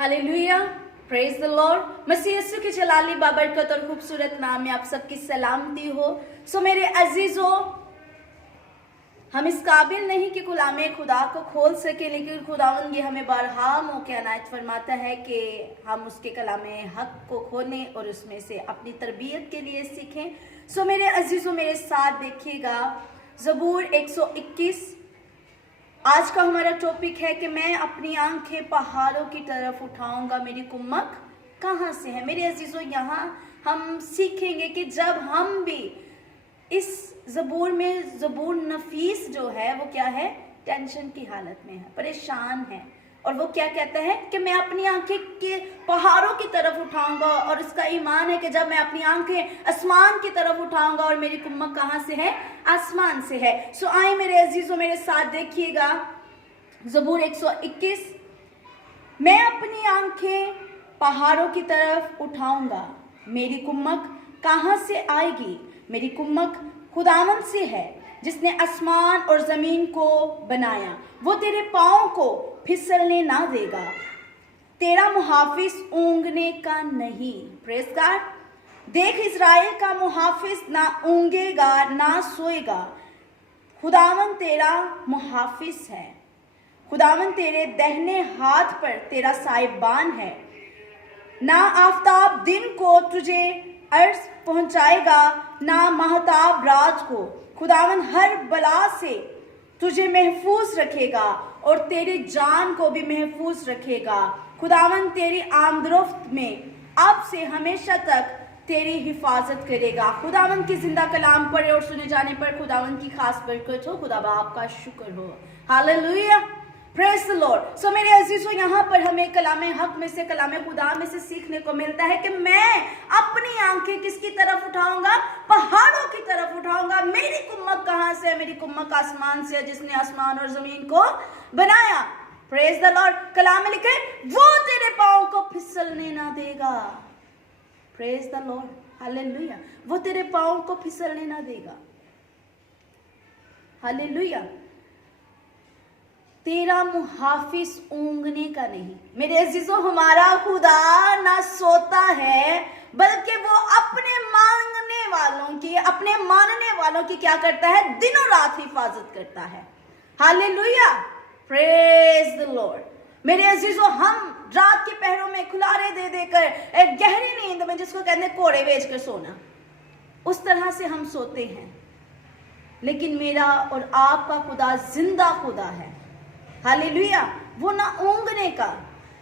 Hallelujah, praise the Lord. मसीह यीशु की जलाली बाबरकत और खूबसूरत नाम में आप सबकी सलामती हो। सो मेरे अजीजों, हम इस काबिल नहीं कि गुलामे खुदा को खोल सके, लेकिन खुदावंद ये हमें बारहा मौके अनायत फरमाता है कि हम उसके कलामे हक को खोलें और उसमें से अपनी तरबियत के लिए सीखें। सो मेरे अजीजों, मेरे साथ देखिएगा ज़बूर 121। आज का हमारा टॉपिक है कि मैं अपनी आंखें पहाड़ों की तरफ उठाऊंगा, मेरी कुम्मक कहाँ से है। मेरे अजीजों, यहाँ हम सीखेंगे कि जब हम भी इस ज़बूर में, ज़बूर नफीस जो है वो क्या है, टेंशन की हालत में है, परेशान है, और वो क्या कहता है कि मैं अपनी आंखें के पहाड़ों की तरफ उठाऊंगा, और इसका ईमान है कि जब मैं अपनी आंखें आसमान की तरफ उठाऊंगा, और मेरी कुम्मक कहाँ से है, आसमान से है। सो आए मेरे अजीजों, मेरे साथ देखिएगा ज़बूर 121। मैं अपनी आंखें पहाड़ों की तरफ उठाऊंगा, मेरी कुम्मक कहाँ से आएगी। मेरी कुम्मक खुदावंद से है जिसने आसमान और जमीन को बनाया। वो तेरे पाँव को फिसलने ना देगा, तेरा मुहाफिज ऊँघने का नहीं। Praise God. देख, इज़राइल का मुहाफिज ना ऊँघेगा ना सोएगा। खुदावंद तेरा मुहाफिज है। खुदावंद तेरे दाहिने हाथ पर तेरा साहिबान है। ना आफताब दिन को तुझे अर्ज पहुंचाएगा, ना महताब रात को। खुदावंद हर बला से तुझे महफूज रखेगा और तेरी जान को भी महफूज रखेगा। खुदावंद तेरी आमदरफ्त में अब से हमेशा तक तेरी हिफाजत करेगा। खुदावंद की जिंदा कलाम पढ़े और सुने जाने पर खुदावंद की खास बरकत हो। खुदा बाप का शुक्र हो। Hallelujah, praise the Lord. So मेरे अजीजों, यहाँ पर हमें कलामे हक में से, कलामे खुदा में से सीखने को मिलता है कि मैं अपनी आंखें किसकी तरफ उठाऊंगा, पहाड़ों की तरफ उठाऊंगा। मेरी कुम्मक कहाँ से है, मेरी कुम्मक आसमान से है जिसने आसमान और जमीन को बनाया। Praise the Lord. कलाम में लिखे, वो तेरे पाँव को फिसलने ना देगा। Praise the Lord, hallelujah. वो तेरे पाँव को फिसलने ना देगा। हालेलुया। तेरा मुहाफिज ऊँघने का नहीं। मेरे अजीजों, हमारा खुदा ना सोता है, बल्कि वो अपने मांगने वालों की, अपने मानने वालों की क्या करता है, दिनों रात हिफाजत करता है। Hallelujah, praise the Lord. मेरे अजीजों, हम रात के पहरों में खुलारे दे देकर एक गहरी नींद में, जिसको कहते हैं कोड़े बेच कर सोना, उस तरह से हम सोते हैं। लेकिन मेरा और आपका खुदा जिंदा खुदा है। हालेलुया। वो ना ऊँघने का,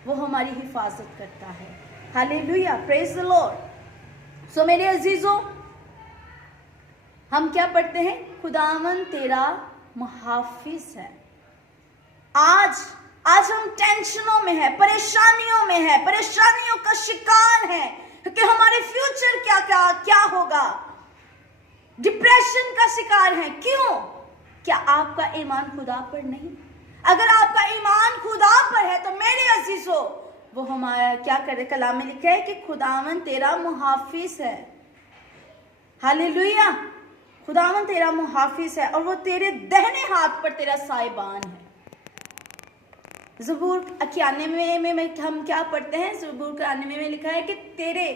वो हमारी हिफाजत करता है। Hallelujah, praise the Lord. So मेरे अजीजों, हम क्या पढ़ते हैं, खुदावंद तेरा मुहाफिज है। आज हम टेंशनों में है, परेशानियों में है, परेशानियों का शिकार है कि हमारे फ्यूचर क्या होगा। डिप्रेशन का शिकार है। क्यों? क्या आपका ईमान खुदा पर नहीं? अगर आपका ईमान खुदा पर है तो मेरे अजीजों, वो हमारा क्या करे, कलाम में लिखा है कि खुदावंद तेरा मुहाफिज है। हालेलुया। खुदावंद तेरा मुहाफिज है और वो तेरे दाहिने हाथ पर तेरा साहिबान है। ज़बूर 91 में हम क्या पढ़ते हैं, ज़बूर 91 में लिखा है कि तेरे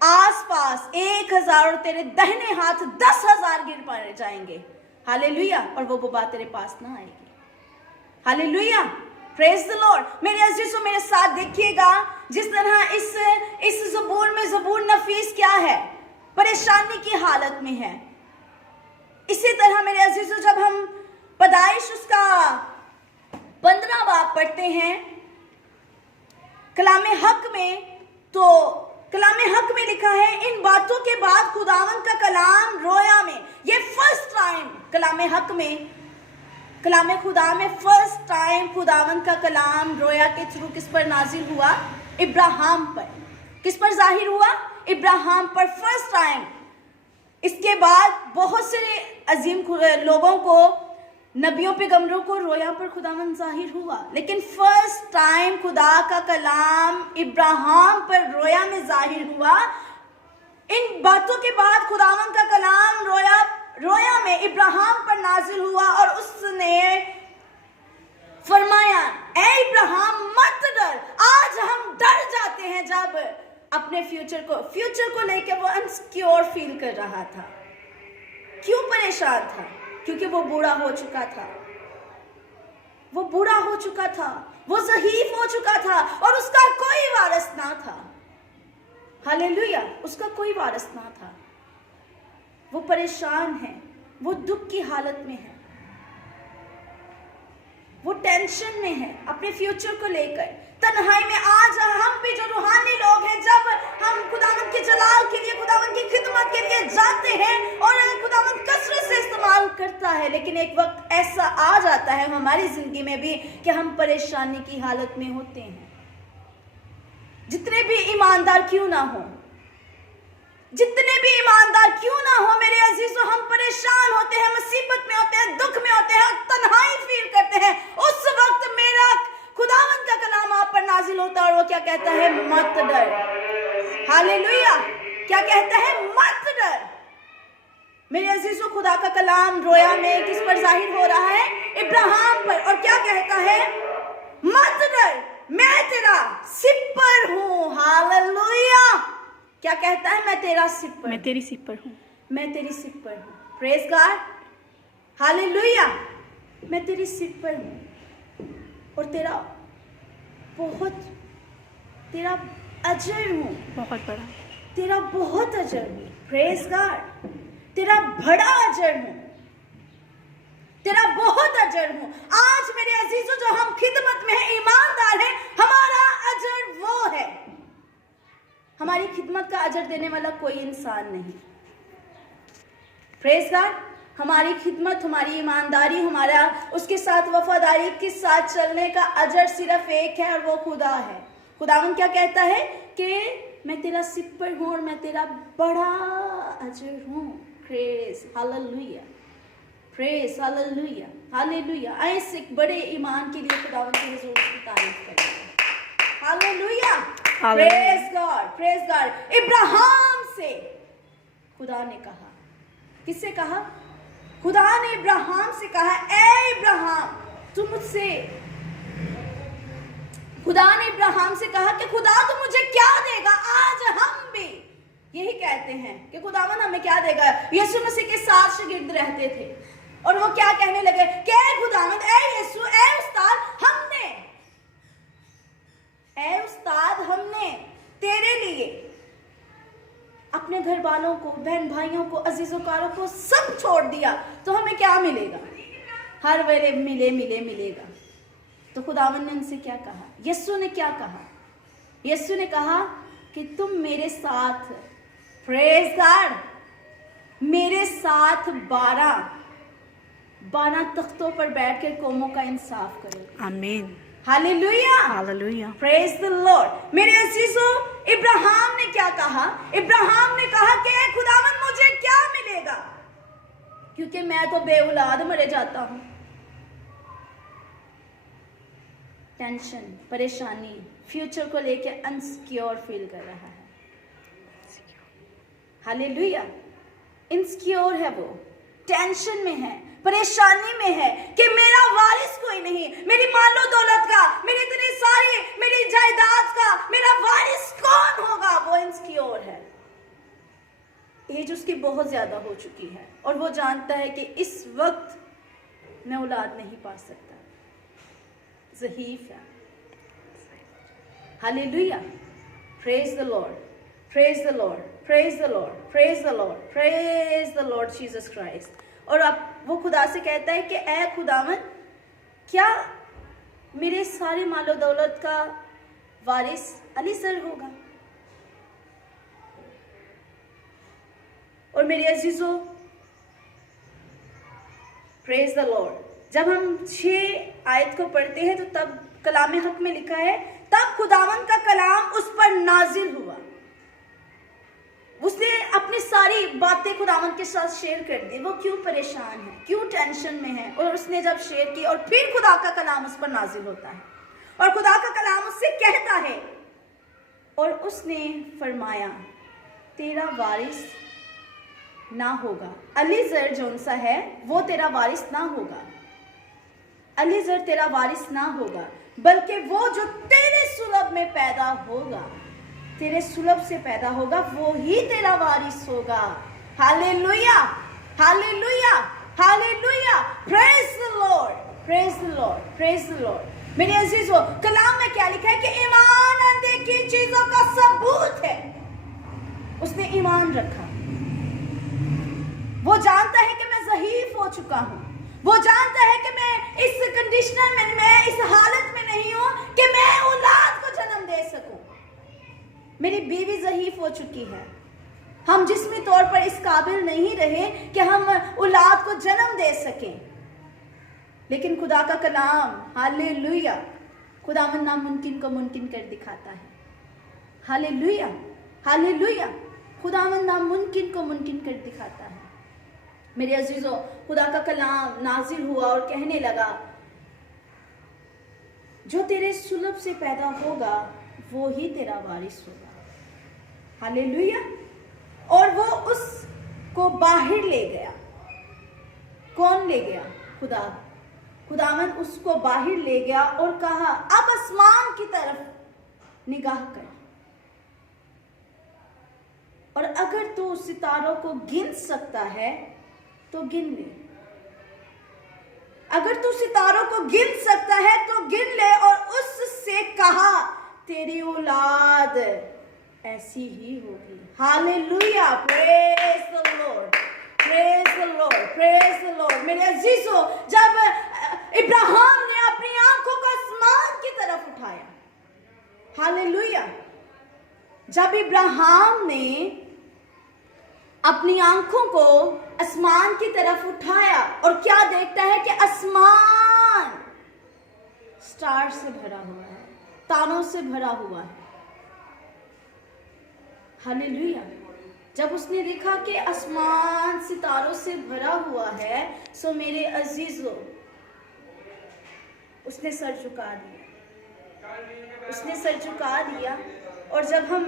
आसपास 1000 और तेरे दाहिने हाथ 10,000 गिर पड़ जाएंगे। हालेलुया। और वो बुबा तेरे पास ना आएगी। Hallelujah, praise the Lord. मेरे अजीजों, मेरे साथ देखिएगा, जिस तरह इस ज़बूर में ज़बूर नफीस क्या है, परेशानी की हालत में है। इसी तरह मेरे अजीजों, जब हम पैदाइश उसका 15 बाब पढ़ते हैं कलामे हक में, तो कलामे हक में लिखा है, इन बातों के बाद खुदावंद का कलाम रोया में, ये फर्स्ट टाइम कलामे हक में, कलामे खुदा में फर्स्ट टाइम खुदावंद का कलाम रोया के थ्रू किस पर नाजिल हुआ, इब्राहिम पर। किस पर जाहिर हुआ, इब्राहिम पर फर्स्ट टाइम। इसके बाद बहुत से अजीम लोगों को, नबियों पैगंबरों को रोया पर खुदावंद जाहिर हुआ, लेकिन फर्स्ट टाइम खुदा का कलाम इब्राहिम पर रोया में जाहिर हुआ। इन बातों के बाद खुदावंद का कलाम रोया में इब्राहिम पर नाजिल हुआ और उसने फरमाया, ऐ इब्राहिम मत डर, आज जब अपने फ्यूचर को लेकर वो अनसिक्योर फील कर रहा था। क्यों परेशान था? क्योंकि वो बूढ़ा हो चुका था, वो ज़ईफ हो चुका था और उसका कोई वारिस ना था। हालेलुया, उसका कोई वारिस ना था। वो परेशान है, वो दुख की हालत में है, वो टेंशन में है अपने फ्यूचर को लेकर, तन्हाई में। आज हम भी जो रूहानी लोग हैं, जब हम खुदावंद के जलाल के लिए, खुदावंद की खिदमत के लिए जाते हैं और खुदावंद कसरत से इस्तेमाल करता है, लेकिन एक वक्त ऐसा आ जाता है हमारी जिंदगी में भी कि हम परेशानी की हालत में होते हैं। जितने भी ईमानदार क्यों ना हो, मेरे अजीजों, हम परेशान होते हैं, मुसीबत में होते हैं, दुख में होते हैं और तन्हाई फील करते हैं। उस वक्त मेरा खुदावंद का कलाम आप पर नाजिल होता है और वो क्या कहता है? मत डर। हालेलुया, क्या कहता है? मत डर। मेरे अजीजों, खुदा का कलाम रोया में किस पर जाहिर हो रहा है? इब्राहिम पर। और क्या कहता है? मत डर, मैं तेरा सिपर हूं। हालेलुया, क्या कहता है? मैं तेरा सिपर, मैं तेरी सिपर हूँ, मैं तेरी सिपर हूँ। प्रेज गॉड, हालेलुया, मैं तेरी सिपर हूँ और तेरा अजर हूँ, बहुत बड़ा, तेरा बहुत अजर हूँ। प्रेज गॉड, तेरा बड़ा अजर हूँ, तेरा बहुत अजर हूँ। आज मेरे अजीजों, जो हम खिदमत में हैं, ईमानदार हैं, हमारा अजर वो है। हमारी खिदमत का अजर देने वाला कोई इंसान नहीं। प्रेज गॉड, हमारी खिदमत, हमारी ईमानदारी, हमारा उसके साथ वफादारी के साथ चलने का अजर सिर्फ एक है और वो खुदा है। खुदावंद क्या कहता है कि मैं तेरा सिपर हूँ और मैं तेरा बड़ा अजर हूँ। Praise hallelujah, praise hallelujah, hallelujah. ऐसे एक बड़े ईमान के लिए खुदावंद के हुजूर की तारीफ करें। Hallelujah, praise God, praise God. Ibrahim से खुदा ने कहा, किससे कहा? खुदा ने इब्राहिम से कहा, ए इब्राहिम, तू मुझसे, खुदा ने इब्राहिम से कहा कि खुदा तू मुझे क्या देगा? आज हम भी यही कहते हैं कि खुदावन हमें क्या देगा। यीशु मसीह के साथ शागिर्द रहते थे और वो क्या कहने लगे कि ए खुदावन, ए यीशु, ए उस्ताद, हमने तेरे लिए अपने घर वालों को, बहन भाइयों को, अजीजोकारों को सब छोड़ दिया, तो हमें क्या मिलेगा? हर वेले मिलेगा। तो खुदावन ने उनसे क्या कहा? यीशु ने क्या कहा? यीशु ने कहा कि तुम मेरे साथ, प्रेज गॉड, मेरे साथ 12 तख्तों पर बैठकर कौमों का इंसाफ करो। आमीन, hallelujah, hallelujah, praise the Lord. मेरे अजीजों, इब्राहिम ने क्या कहा? इब्राहिम ने कहा कि खुदावन मुझे क्या मिलेगा, क्योंकि मैं तो बेऔलाद मरे जाता हूं। टेंशन, परेशानी, फ्यूचर को लेकर अनसिक्योर फील कर रहा है। हालेलुया, इनसिक्योर है, वो टेंशन में है, परेशानी में है कि मेरा वारिस कोई नहीं, मेरी मालो दौलत का, मेरी इतनी सारी, मेरी जायदाद का मेरा वारिस कौन होगा? वो इनसिक्योर है। एज उसकी बहुत ज्यादा हो चुकी है और वो जानता है कि इस वक्त मैं औलाद नहीं पा सकता, ज़ईफ है। Hallelujah, praise the Lord, praise the Lord, praise the Lord, praise the Lord, praise the Lord Jesus Christ. और अब वो खुदा से कहता है कि ए खुदावन, क्या मेरे सारे मालो दौलत का वारिस अली सर होगा? और मेरे अजीजों, प्रेज द लॉर्ड, जब हम 6 आयत को पढ़ते हैं तो तब कलाम हक में लिखा है, तब खुदावन का कलाम उस पर नाजिल हुआ। उसने अपनी सारी बातें खुदावन के साथ शेयर कर दी। वो क्यों परेशान है, क्यों टेंशन में है, और उसने जब शेयर की और फिर खुदा का कलाम उस पर नाजिल होता है और खुदा का कलाम उससे कहता है, और उसने फरमाया तेरा वारिस ना होगा। अलीजर जौन सा है वो तेरा वारिस ना होगा, अलीजर तेरा वारिस ना होगा, बल्कि वो जो तेरे सुलभ में पैदा होगा तेरे सुलभ से पैदा होगा वो ही तेरा वारिस होगा। Hallelujah, hallelujah, hallelujah, praise the Lord, praise the Lord, praise the Lord. मेरे अजीजों, कलाम में क्या लिखा है कि ईमान अनदेखी चीजों का सबूत है। उसने ईमान रखा। वो जानता है कि मैं ज़ईफ हो चुका हूं। वो जानता है कि मैं इस कंडीशन में, मैं इस हालत में नहीं हूं कि मैं औलाद को जन्म दे सकूं। मेरी बीवी ज़ईफ हो चुकी है। हम जिस्मी तौर पर इस काबिल नहीं रहे कि हम औलाद को जन्म दे सकें। लेकिन खुदा का कलाम, हालेलुया, खुदावंद नामुमकिन को मुमकिन कर दिखाता है। हालेलुया, हालेलुया, खुदावंद नामुमकिन को मुमकिन कर दिखाता है। मेरे अजीजों, खुदा का कलाम नाजिल हुआ और कहने लगा, जो तेरे सुलभ से पैदा होगा वो ही तेरा वारिस होगा। हालेलुया। और वो उसको बाहर ले गया। कौन ले गया? खुदा, खुदावन उसको बाहर ले गया और कहा, अब आसमान की तरफ निगाह कर और अगर तू सितारों को गिन सकता है तो गिन ले। अगर तू सितारों को गिन सकता है तो गिन ले। और उससे कहा, तेरी औलाद ऐसी ही होगी। Hallelujah, praise the Lord, praise the Lord, praise the Lord. मेरे अजीजों, जब इब्राहिम ने अपनी आंखों को आसमान की तरफ उठाया, हालेलुया, जब इब्राहिम ने अपनी आंखों को आसमान की तरफ उठाया और क्या देखता है कि आसमान स्टार से भरा हुआ है, तारों से भरा हुआ है। हालेलुया। जब उसने देखा कि आसमान सितारों से भरा हुआ है, सो मेरे अजीजों, उसने सर झुका दिया। उसने सर झुका दिया। और जब हम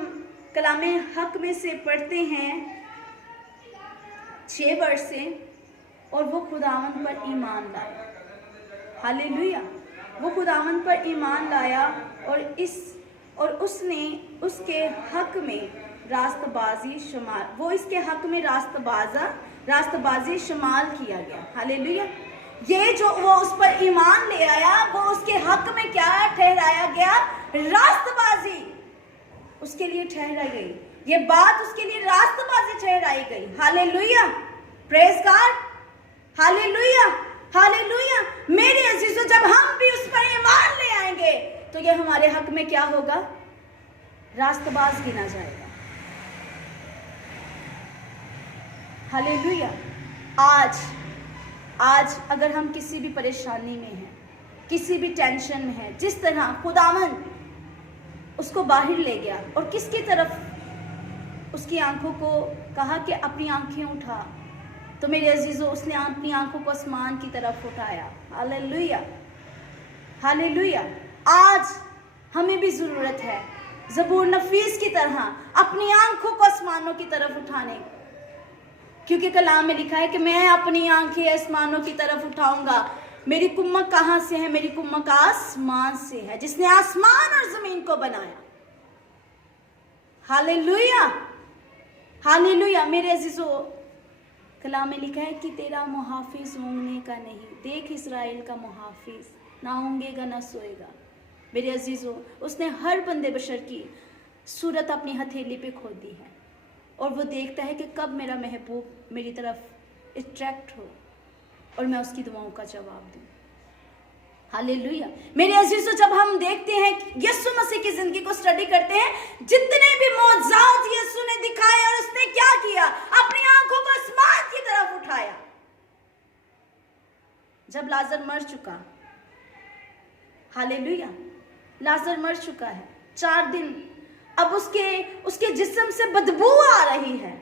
कलामे हक में से पढ़ते हैं 6 वर्ष से, और वो खुदावंद पर ईमान लाया। हालेलुया, वो खुदावंद पर ईमान लाया और उसने उसके हक में रास्तबाजी शुमार, वो इसके हक में रास्तबाजी शुमार किया गया। हालेलुया। ये जो वो उस पर ईमान ले आया, वो उसके हक में क्या ठहराया गया? रास्तबाजी उसके लिए ठहराई गई। ये बात उसके लिए रास्तबाजी ठहराई गई। Hallelujah, praise God, hallelujah, hallelujah. मेरे अजीजों, जब हम भी उस पर ईमान ले आएंगे तो ये हमारे हक में क्या होगा? रास्तबाज गिना जाएगा। हालेलुया। आज अगर हम किसी भी परेशानी में हैं, किसी भी टेंशन में हैं, जिस तरह खुदावन उसको बाहर ले गया और किसकी तरफ उसकी आंखों को कहा कि अपनी आंखें उठा, तो मेरे अजीजों, उसने अपनी आंखों को आसमान की तरफ उठाया। Hallelujah, hallelujah. आज हमें भी जरूरत है ज़बूर नफीस की तरह अपनी आंखों को आसमानों की तरफ उठाने, क्योंकि कलाम में लिखा है कि मैं अपनी आंखें आसमानों की तरफ उठाऊंगा। मेरी कुम्मक कहां से है? मेरी कुम्मक आसमान से है, जिसने आसमान और जमीन को बनाया। Hallelujah, hallelujah. मेरे अजीजों, कलाम में लिखा है कि तेरा मुहाफिज ऊँघने का नहीं, देख इस्राएल का मुहाफिज ना ऊँघेगा ना सोएगा। मेरे अजीजों, उसने हर बंदे बशर की सूरत अपनी हथेली पे खोदी है और वो देखता है कि कब मेरा महबूब मेरी तरफ अट्रैक्ट हो और मैं उसकी दुआओं का जवाब दूं। हालेलुया। मेरे अजीजों, जब हम देखते हैं यीशु मसीह की जिंदगी को स्टडी करते हैं, जितने भी मौजूद यीशु ने दिखाए और उसने क्या किया? अपनी आंखों को आसमान की तरफ उठाया। जब लाजर मर चुका, हालेलुया, लाजर मर चुका है 4 दिन, अब उसके जिस्म से बदबू आ रही है।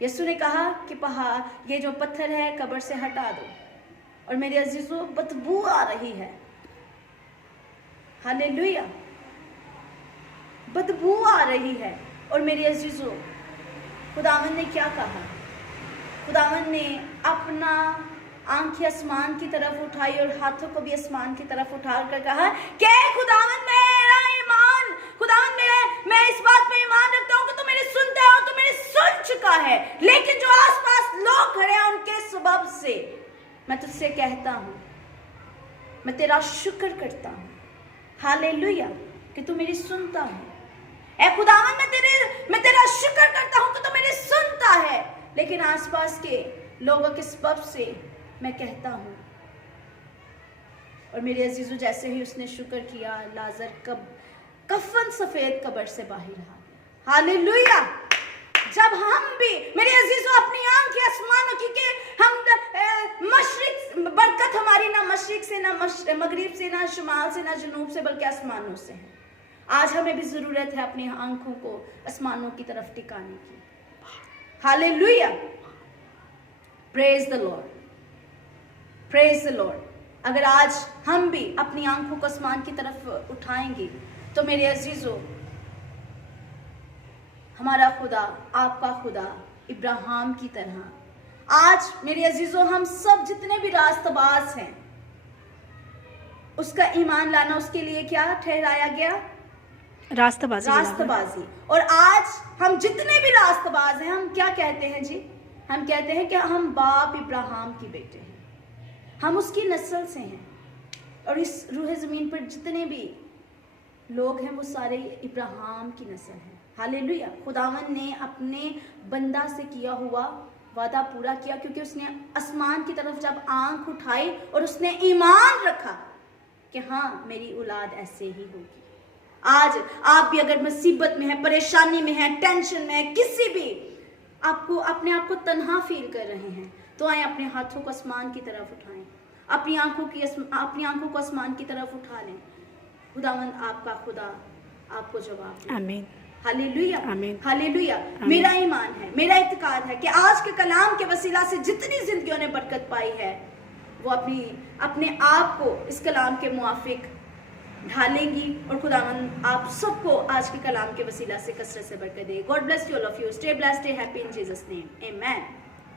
यीशु ने कहा कि पहाड़, ये जो पत्थर है कब्र से हटा दो। और मेरे अजीजों, बदबू आ रही है। हालेलुया, बदबू आ रही है। और मेरे अजीजों, खुदावंद ने क्या कहा? खुदावंद ने अपना आंखें आसमान की तरफ उठाई और हाथों को भी आसमान की तरफ उठाकर कहा कि खुदावंद, मेरा ईमान, खुदावंद, मैं मैं तुझसे कहता हूँ, मैं तेरा शुक्र करता हूँ, हालेलुया, कि तू मेरी सुनता है। ऐ खुदावन, मैं तेरा शुक्र करता हूँ कि तू मेरी सुनता है। लेकिन आसपास के लोगों के सबब से मैं कहता हूँ, और मेरे अजीजों जैसे ही उसने शुक्र किया, लाजर कफन सफेद कब्र से बाहर आ गया। हालेलुया। जब हम भी मेरे अजीजों अपनी आंखें आसमानों की के हम मशरिक, बरकत हमारी ना मशरिक से, ना मगरिब से, ना शुमाल से, ना जनूब से, बल्कि आसमानों से है। आज हमें भी जरूरत है अपनी आंखों को आसमानों की तरफ टिकाने की। Hallelujah, praise the Lord, praise the Lord. अगर आज हम भी अपनी आंखों को आसमान की तरफ उठाएंगे तो मेरे अजीजों, हमारा खुदा, आपका खुदा इब्राहिम की तरह, आज मेरे अजीजों हम सब जितने भी रास्तबाज हैं, उसका ईमान लाना उसके लिए क्या ठहराया गया? रास्तबाजी। और आज हम जितने भी रास्तबाज हैं, हम क्या कहते हैं जी? हम कहते हैं कि हम बाप इब्राहिम की बेटे हैं, हम उसकी नस्ल से हैं, और इस रूह ज़मीन पर जितने भी लोग हैं वो सारे इब्राहिम की नस्ल हैं। हालेलुया। खुदावन ने अपने बंदा से किया हुआ वादा पूरा किया, क्योंकि उसने आसमान की तरफ जब आंख उठाई और उसने ईमान रखा कि हाँ, मेरी औलाद ऐसे ही होगी। आज आप भी अगर मुसीबत में है, परेशानी में है, टेंशन में है, किसी भी आपको अपने आप को तन्हा फील कर रहे हैं, तो आए अपने हाथों को आसमान की तरफ उठाएं, अपनी आंखों को आसमान की तरफ उठा लें। खुदावंद आपका खुदा आपको जवाब दे। आमीन। Hallelujah, hallelujah. मेरा ईमान है, मेरा इत्तेकाद है कि आज के कलाम के वसीला से जितनी जिंदगियों ने बरकत पाई है, वो अपने आप को इस कलाम के मुआफिक ढालेंगी, और खुदावंद आप सबको आज के कलाम के वसीला से कसरत से बरकत दे। God bless you all of you. Stay blessed, stay happy in Jesus name, amen.